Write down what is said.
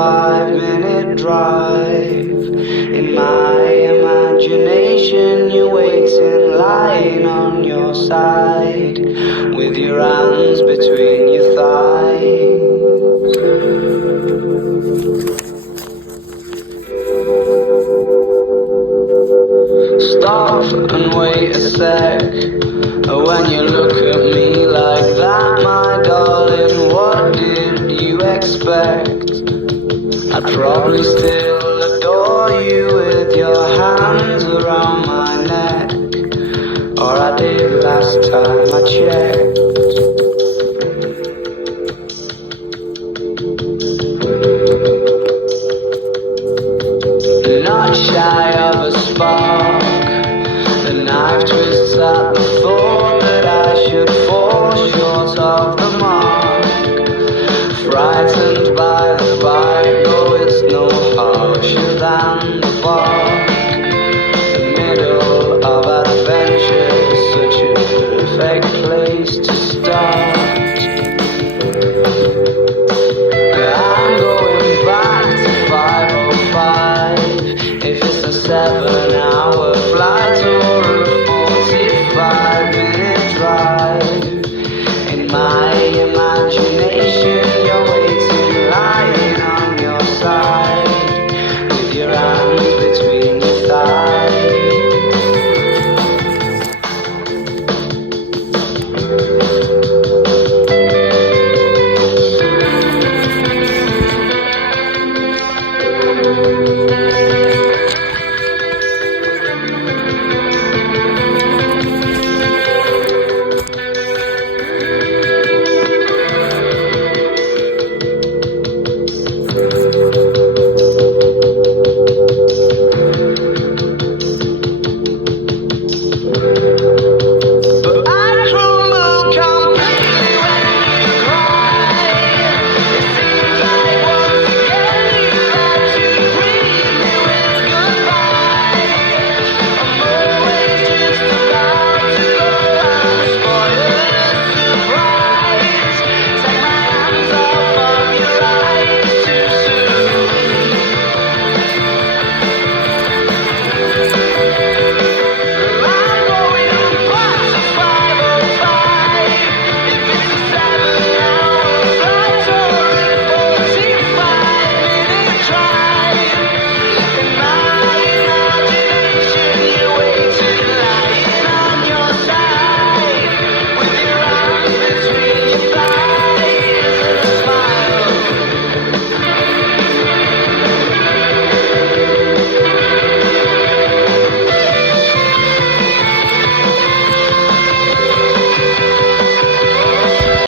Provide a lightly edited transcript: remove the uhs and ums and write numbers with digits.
5-minute drive. In my imagination you're waiting, lying on your side, with your hands between your thighs. Stop and wait a sec. When you look at me like that, my darling, what did you expect? I'd probably still adore you with your hands around my neck, or I did last time I checked. Not shy of a spark, the knife twists at the thought that I should fall short of the mark. Frightened by the spark,